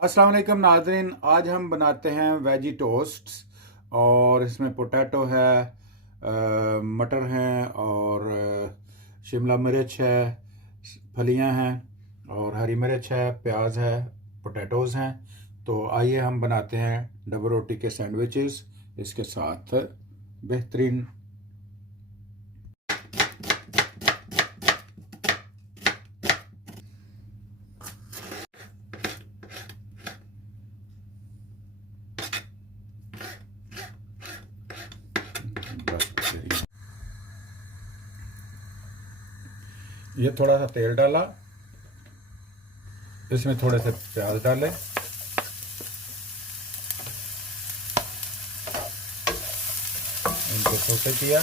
अस्सलाम वालेकुम नाज़रीन। आज हम बनाते हैं वेजी टोस्ट्स और इसमें पोटैटो है, मटर हैं और शिमला मिर्च है, फलियां हैं और हरी मिर्च है, प्याज है, पोटैटोज़ हैं। तो आइए हम बनाते हैं डबल रोटी के सैंडविचेस इसके साथ बेहतरीन। ये थोड़ा सा तेल डाला, इसमें थोड़े से प्याज डाले, इनको सौते किया।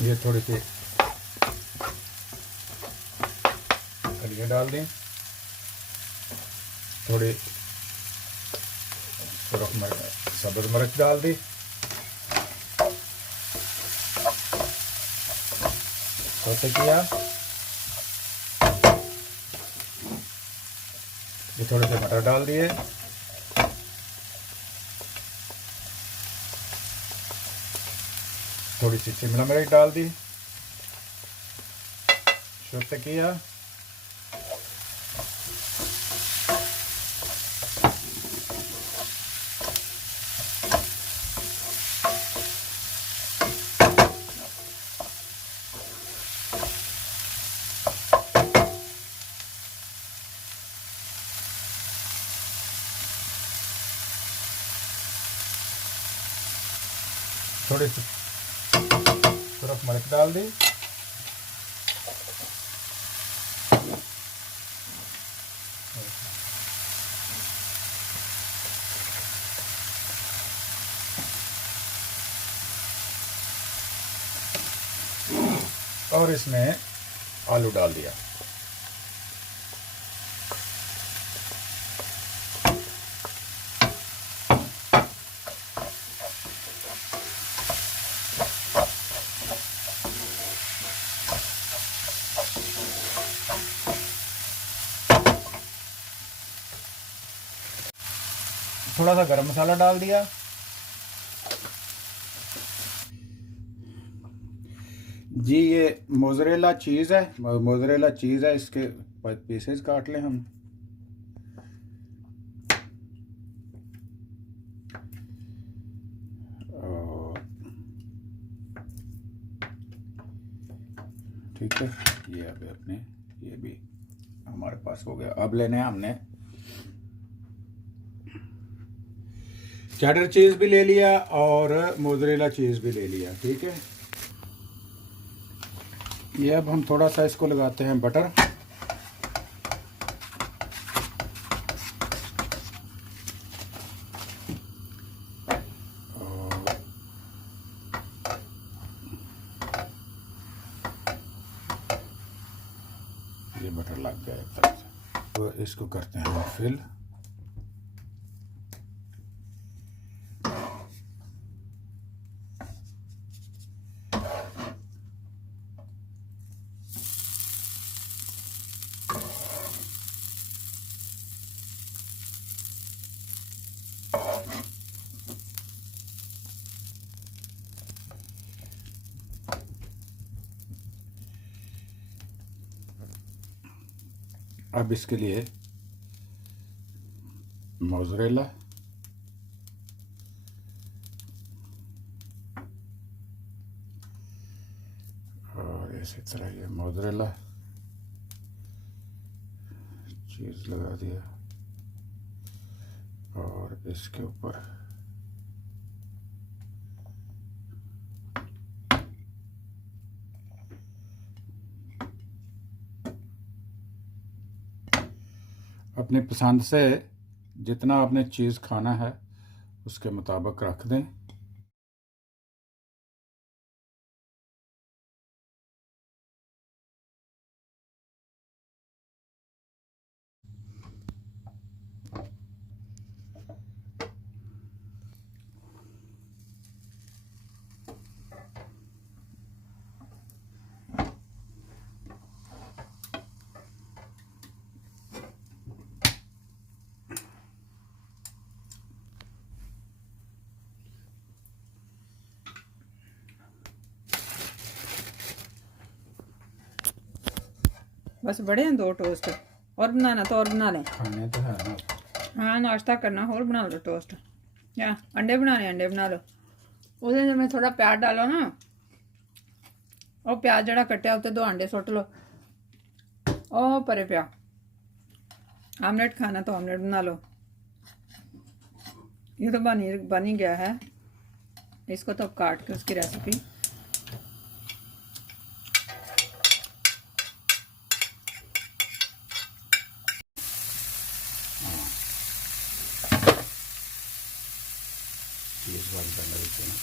ये थोड़ी सी फलियाँ डाल दें, थोड़ी सुरख मिर्च, सब्ज़ मिर्च डाल दी, सौते किया। ये थोड़े से मटर डाल दिए, थोड़ी सी शिमला मिर्च डाल दी, सौते किया। थोड़ी सी सुरख मिर्च डाल दी, और इसमें आलू डाल दिया। थोड़ा सा गरम मसाला डाल दिया। जी ये मोज़रेला चीज़ है, मोज़रेला चीज़ है, इसके पीसेस काट लें हम। और ठीक है, ये अभी अपने ये भी हमारे पास हो गया। अब लेने हैं हमने चेडर चीज़ भी ले लिया और मोज़रेला चीज़ भी ले लिया। ठीक है, ये अब हम थोड़ा सा इसको लगाते हैं बटर। ये बटर लग गया एक तरफ से, तो इसको करते हैं फिल। अब इसके लिए मोज़रेला और इसी तरह ये मोज़रेला चीज़ लगा दिया और इसके ऊपर अपनी पसंद से जितना आपने चीज़ खाना है उसके मुताबिक रख दें। बस बड़े हैं 2 टोस्ट। और बनाना तो और बना लें। खाने तो है ना। हाँ नाश्ता करना, और बना लो टोस्ट। या अंडे बनाने, अंडे बना लो। उसमें में थोड़ा प्याज डालो ना, और प्याज जड़ा कट्टिया उत्ते 2 अंडे सुट लो। ओ परे प्या। आमलेट खाना तो आमलेट बना लो। ये तो बन ही गया है। इसको तो काट के उसकी रेसिपी। इस बार डाल देते हैं।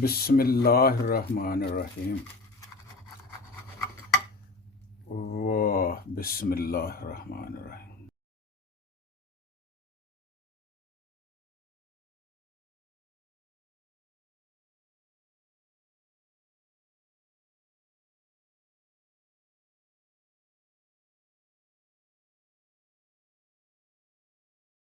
बिस्मिल्लाहिर्रहमानिर्रहीम। वाह, बिस्मिल्लाहिर्रहमानिर्रहीम।